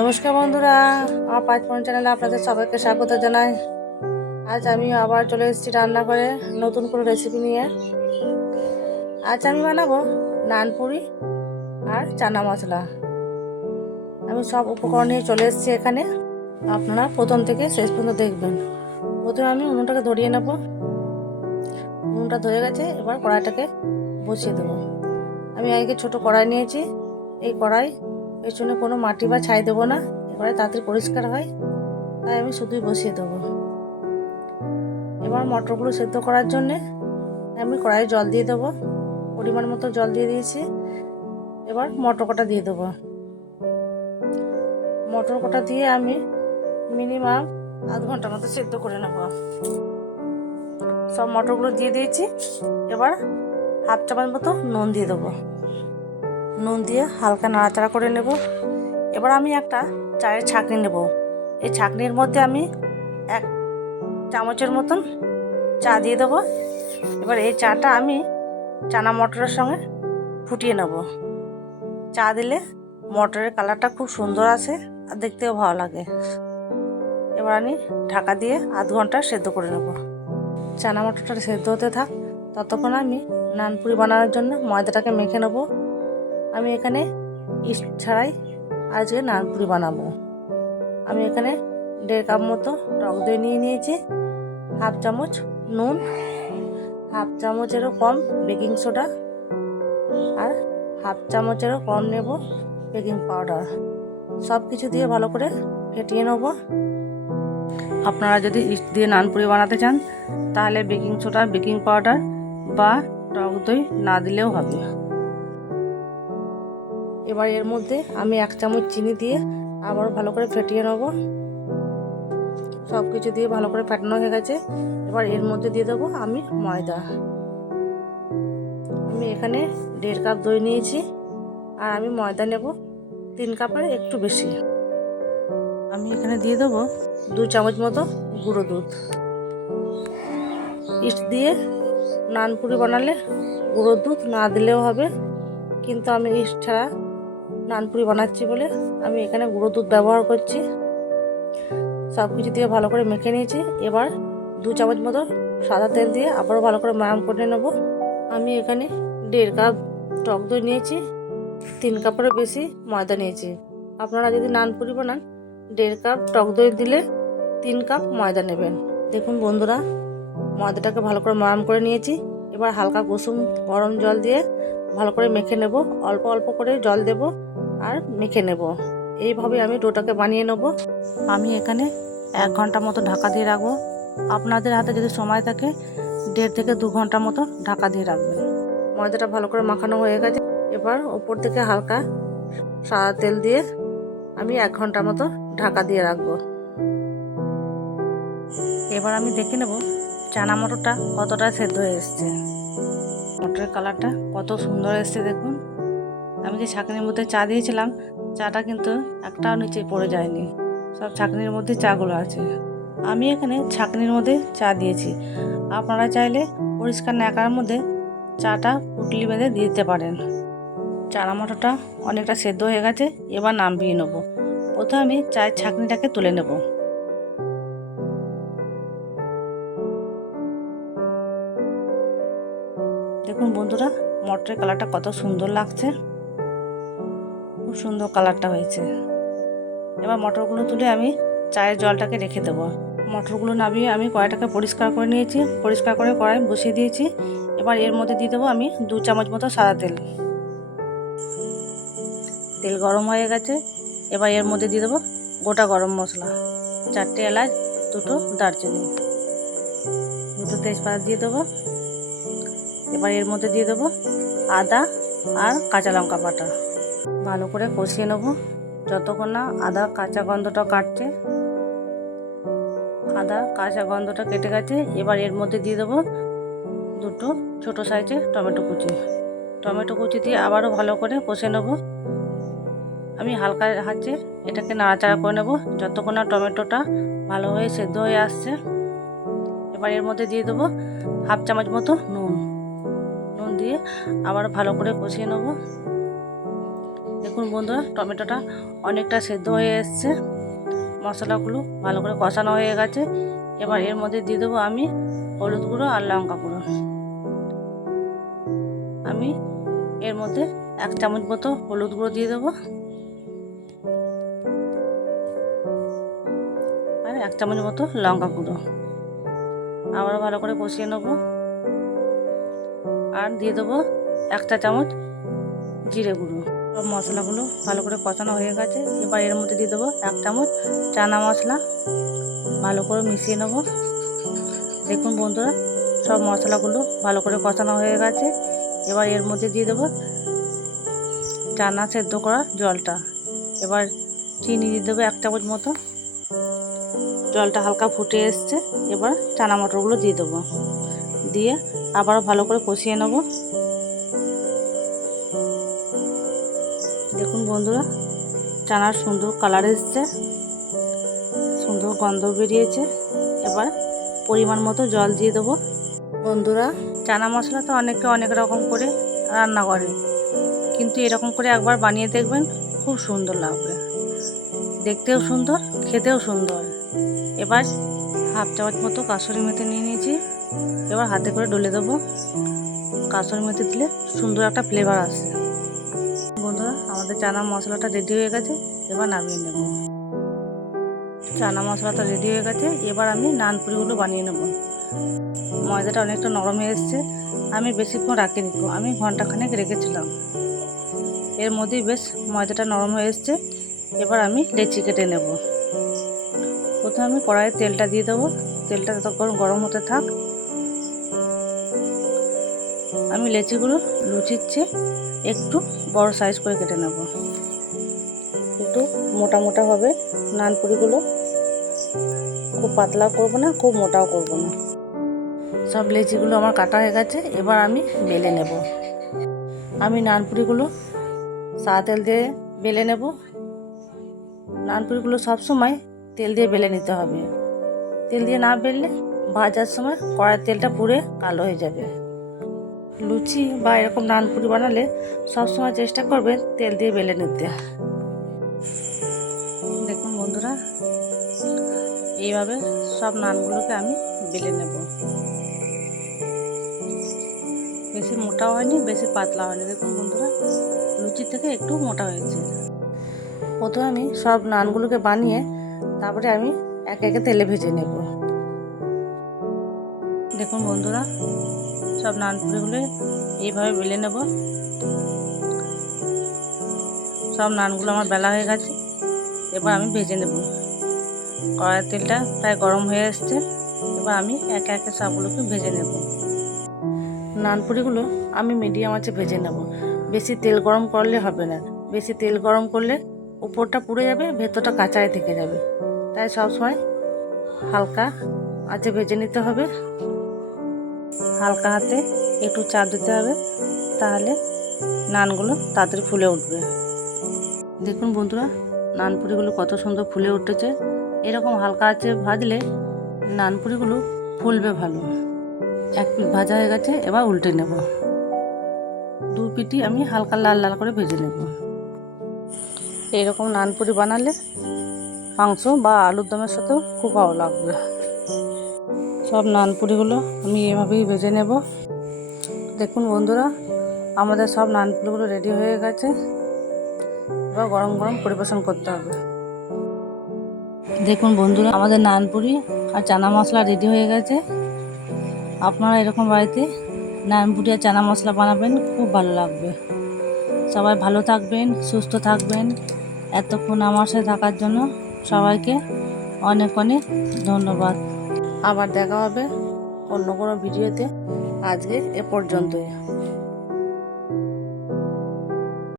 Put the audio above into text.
নমস্কার বন্ধুরা, আমার পাঁচ পয়েন্ট চ্যানেলে আপনাদের সবাইকে স্বাগত জানাই। আজ আমি আবার চলে এসেছি রান্না করে নতুন কোনো রেসিপি নিয়ে। আজ আমি বানাবো নানপুরি আর চানা মশলা। আমি সব উপকরণ নিয়ে চলে এসেছি এখানে। আপনারা প্রথম থেকে শেষ পর্যন্ত দেখবেন। প্রথমে আমি উনুনটাকে ধরিয়ে নেব। উনুনটা ধরে গেছে, এবার কড়াইটাকে বসিয়ে দেবো। আমি আগে ছোট কড়াই নিয়েছি। এই কড়াই পেছনে কোনো মাটি বা ছাই দেবো না। এবারে তাড়াতাড়ি পরিষ্কার হয়। তাই আমি শুধুই বসিয়ে দেবো। এবার মটরগুলো সেদ্ধ করার জন্যে আমি কড়াইয়ে জল দিয়ে দেবো। পরিমাণ মতো জল দিয়ে দিয়েছি। এবার মটর কটা দিয়ে দেবো। মটর কটা দিয়ে আমি মিনিমাম আধ ঘণ্টার মতো সেদ্ধ করে নেব। সব মটরগুলো দিয়ে দিয়েছি। এবার হাফ চামচ মতো নুন দিয়ে দেবো। নুন দিয়ে হালকা নাড়াচাড়া করে নেব। এবার আমি একটা চায়ের ছাঁকনি নেব। এই ছাঁকনির মধ্যে আমি এক চামচের মতন চা দিয়ে দেবো। এবার এই চাটা আমি চানা মটরের সঙ্গে ফুটিয়ে নেব। চা দিলে মটরের কালারটা খুব সুন্দর আসে আর দেখতেও ভালো লাগে। এবার আমি ঢাকা দিয়ে আধ ঘণ্টা সেদ্ধ করে নেব। চানা মটরটা সেদ্ধ হতে থাক, ততক্ষণ আমি নানপুরি বানানোর জন্য ময়দাটাকে মেখে নেব। আমি এখানে ইস্ট ছাড়াই আজকে নানপুরি বানাবো। আমি এখানে দেড় কাপ মতো টক দই নিয়ে নিয়েছি, হাফ চামচ নুন, হাফ চামচেরও কম বেকিং সোডা আর হাফ চামচেরও কম নেব বেকিং পাউডার। সব কিছু দিয়ে ভালো করে ফেটিয়ে নেব। আপনারা যদি ইস্ট দিয়ে নানপুরি বানাতে চান, তাহলে বেকিং সোডা, বেকিং পাউডার বা টক দই না দিলেও হবে। এবার এর মধ্যে আমি এক চামচ চিনি দিয়ে আবার ভালো করে ফেটিয়ে নেব। সব কিছু দিয়ে ভালো করে ফেটানো হয়ে গেছে। এবার এর মধ্যে দিয়ে দেবো আমি ময়দা। আমি এখানে দেড় কাপ দই নিয়েছি আর আমি ময়দা নেব তিন কাপের একটু বেশি। আমি এখানে দিয়ে দেবো দু চামচ মতো গুঁড়ো দুধ। ইস্ট দিয়ে নানপুরি বানালে গুঁড়ো দুধ না দিলেও হবে, কিন্তু আমি ইস্ট ছাড়া নানপুরি বানাচ্ছি বলে আমি এখানে গুঁড়ো দুধ ব্যবহার করছি। সব কিছু দিয়ে ভালো করে মেখে নিয়েছি। এবার দু চামচ মতো সাদা তেল দিয়ে আবারও ভালো করে মায়াম করে নেব। আমি এখানে দেড় কাপ টক দই নিয়েছি, তিন কাপেরও বেশি ময়দা নিয়েছি। আপনারা যদি নানপুরি বানান, দেড় কাপ টক দই দিলে তিন কাপ ময়দা নেবেন। দেখুন বন্ধুরা, ময়দাটাকে ভালো করে ময়াম করে নিয়েছি। এবার হালকা কুসুম গরম জল দিয়ে ভালো করে মেখে নেব। অল্প অল্প করে জল দেব। আর মেখে নেব। এইভাবে আমি ডোটাকে বানিয়ে নেব। আমি এখানে এক ঘণ্টা মতো ঢাকা দিয়ে রাখব। আপনাদের হাতে যদি সময় থাকে দেড় থেকে দু ঘণ্টা মতো ঢাকা দিয়ে রাখবেন। ময়দাটা ভালো করে মাখানো হয়ে গেছে। এবার ওপর থেকে হালকা সাদা তেল দিয়ে আমি এক ঘণ্টা মতো ঢাকা দিয়ে রাখব। এবার আমি দেখে নেব চানা মটরটা কতটা সেদ্ধ হয়ে এসছে। মটরের কালারটা কত সুন্দর এসছে দেখুন আমি যে ছাঁকনির মধ্যে চা দিয়েছিলাম, চাটা কিন্তু একটাও নিচে পড়ে যায়নি। সব ছাঁকনির মধ্যে চাগুলো আছে। আমি এখানে ছাঁকনির মধ্যে চা দিয়েছি। আপনারা চাইলে পরিষ্কার ন্যাকার মধ্যে চাটা পুটলি বেঁধে দিতে পারেন। চানা মটরটা অনেকটা সেদ্ধ হয়ে গেছে, এবার নামিয়ে নেব। প্রথমে আমি চায়ের ছাঁকনিটাকে তুলে নেব। দেখুন বন্ধুরা, মটরের কালারটা কত সুন্দর লাগছে। খুব সুন্দর কালারটা হয়েছে। এবার মটরগুলো তুলে আমি চায়ের জলটাকে রেখে দেবো। মটরগুলো নামিয়ে আমি কড়াইটাকে পরিষ্কার করে নিয়েছি। পরিষ্কার করে কড়াই বসিয়ে দিয়েছি। এবার এর মধ্যে দিয়ে দেবো আমি দু চামচ মতো সাদা তেল। তেল গরম হয়ে গেছে। এবার এর মধ্যে দিয়ে দেবো গোটা গরম মশলা। চারটে এলাচ, দুটো দারচিনি। দুটো তেজপাতা দিয়ে দেবো। এবার এর মধ্যে দিয়ে দেবো আদা আর কাঁচা লঙ্কা বাটা। ভালো করে কষিয়ে নেব। যতক্ষণ না আদা কাঁচা গন্ধটা কাটছে, আদা কাঁচা গন্ধটা কেটে গেছে, এবার এর মধ্যে দিয়ে দেবো দুটো ছোট সাইজে টমেটো কুচি। টমেটো কুচি দিয়ে আবারও ভালো করে কষে নেব। আমি হালকা হাতে এটাকে নাড়াচাড়া করে নেব, যতক্ষণ না টমেটোটা ভালো হয়ে সেদ্ধ হয়ে আসছে। এবার এর মধ্যে দিয়ে দেবো হাফ চামচ মতো নুন। নুন দিয়ে আবার ভালো করে কষিয়ে নেব। দেখুন বন্ধুরা, টমেটোটা অনেকটা সেদ্ধ হয়ে এসছে। মশলাগুলো ভালো করে কষানো হয়ে গেছে। এবার এর মধ্যে দিয়ে দেবো আমি হলুদ গুঁড়ো আর লঙ্কা গুঁড়ো। আমি এর মধ্যে এক চামচ মতো হলুদ গুঁড়ো দিয়ে দেবো। আর এক চামচ মতো লঙ্কা গুঁড়ো। আবার ভালো করে কষিয়ে নেব। আর দিয়ে দেবো একটা চামচ জিরে গুঁড়ো। মশলাগুলো ভালো করে কষানো হয়ে গেছে। এবার এর মধ্যে দিয়ে দেবো এক চামচ চানা মশলা। ভালো করে মিশিয়ে নেব। দেখুন বন্ধুরা, সব মশলাগুলো ভালো করে কষানো হয়ে গেছে। এবার এর মধ্যে দিয়ে দেবো চানা সেদ্ধ করা জলটা। এবার চিনি দিয়ে দেবো এক চামচ মতো। জলটা হালকা ফুটে এসছে। এবার চানা মটরগুলো দিয়ে দেবো। দিয়ে আবারও ভালো করে কষিয়ে নেব। দেখুন বন্ধুরা, চানার সুন্দর কালার এসছে, সুন্দর গন্ধ বেরিয়েছে। এবার পরিমাণ মতো জল দিয়ে দেবো। বন্ধুরা, চানা মশলা তো অনেকে অনেক রকম করে রান্না করে, কিন্তু এরকম করে একবার বানিয়ে দেখবেন খুব সুন্দর লাগবে। দেখতেও সুন্দর, খেতেও সুন্দর। এবার হাফ চামচ মতো কাসুরি মেথি নিয়ে নিয়েছি। এবার হাতে করে ডলে দেবো। কাসুরি মেথি দিলে সুন্দর একটা ফ্লেভার আসে। বন্ধুরা, আমাদের চানা মশলাটা রেডি হয়ে গেছে, এবার নামিয়ে নেব। চানা মশলাটা রেডি হয়ে গেছে, এবার আমি নানপুরিগুলো বানিয়ে নেব। ময়দাটা অনেকটা নরম হয়ে এসছে, আমি বেশিক্ষণ রাখিনি। আমি ঘন্টাখানেক রেখেছিলাম। এর মধ্যেই বেশ ময়দাটা নরম হয়ে এসছে, এবার আমি লেচি কেটে নেব। প্রথমে আমি কড়াইয়ে তেলটা দিয়ে দেবো, তেলটা ততক্ষণ গরম হতে থাক আমি লেচিগুলো লুচির চেয়ে একটু বড় সাইজ করে কেটে নেব। একটু মোটা মোটা হবে, নানপুরিগুলো খুব পাতলা করব না, খুব মোটাও করব না। সব লেচিগুলো আমার কাটা হয়ে গেছে, এবার আমি বেলে নেব। আমি নানপুরিগুলো সা তেল দিয়ে বেলে নেব। নানপুরিগুলো সবসময় তেল দিয়ে বেলে নিতে হবে। তেল দিয়ে না বেললে ভাজার সময় কড়াইয়ের তেলটা পুড়ে কালো হয়ে যাবে। লুচি বা এরকম নানপুরি বানালে সবসময় চেষ্টা করবেন তেল দিয়ে বেলে নিতে। দেখুন বন্ধুরা, এইভাবে সব নানগুলোকে আমি বেলে নেব। বেশি মোটাও হয়নি, বেশি পাতলা হয়নি। দেখুন বন্ধুরা, লুচি থেকে একটু মোটা হয়েছে। প্রথমে আমি সব নানগুলোকে বানিয়ে তারপরে আমি একে একে তেলে ভেজে নেব। দেখুন বন্ধুরা সব নানপুরিগুলো এইভাবে বেলে নেব। সব নানগুলো আমার বেলা হয়ে গেছে, এবার আমি ভেজে নেব। কড়াইয়ের তেলটা প্রায় গরম হয়ে আসছে এবার আমি একে একে সবগুলোকে ভেজে নেব। নানপুরিগুলো আমি মিডিয়াম আঁচে ভেজে নেব। বেশি তেল গরম করলে হবে না। বেশি তেল গরম করলে উপরটা পুড়ে যাবে, ভেতরটা কাঁচাই থেকে যাবে। তাই সবসময় হালকা আঁচে ভেজে নিতে হবে। হালকা হাতে একটু চাপ দিতে হবে, তাহলে নানগুলো তাড়াতাড়ি ফুলে উঠবে। দেখুন বন্ধুরা, নানপুরিগুলো কত সুন্দর ফুলে উঠেছে। এরকম হালকা আছে ভাজলে নানপুরিগুলো ফুলবে ভালো। এক পিঠ ভাজা হয়ে গেছে, এবার উল্টে নেব। দু পিঠই আমি হালকা লাল লাল করে ভেজে নেব। এরকম নানপুরি বানালে মাংস বা আলুর দমের সাথেও খুব ভালো লাগবে। সব নানপুরিগুলো আমি এভাবেই ভেজে নেব। দেখুন বন্ধুরা, আমাদের সব নানপুরিগুলো রেডি হয়ে গেছে। এবার গরম গরম পরিবেশন করতে হবে। দেখুন বন্ধুরা, আমাদের নানপুরি আর চানা মশলা রেডি হয়ে গেছে। আপনারা এরকম বাড়িতে নানপুরি আর চানা মশলা বানাবেন, খুব ভালো লাগবে। সবাই ভালো থাকবেন, সুস্থ থাকবেন। এতক্ষণ আমার সাথে থাকার জন্য সবাইকে অনেক অনেক ধন্যবাদ। আবার দেখা হবে অন্য কোনো ভিডিওতে। আজকে এ পর্যন্তই।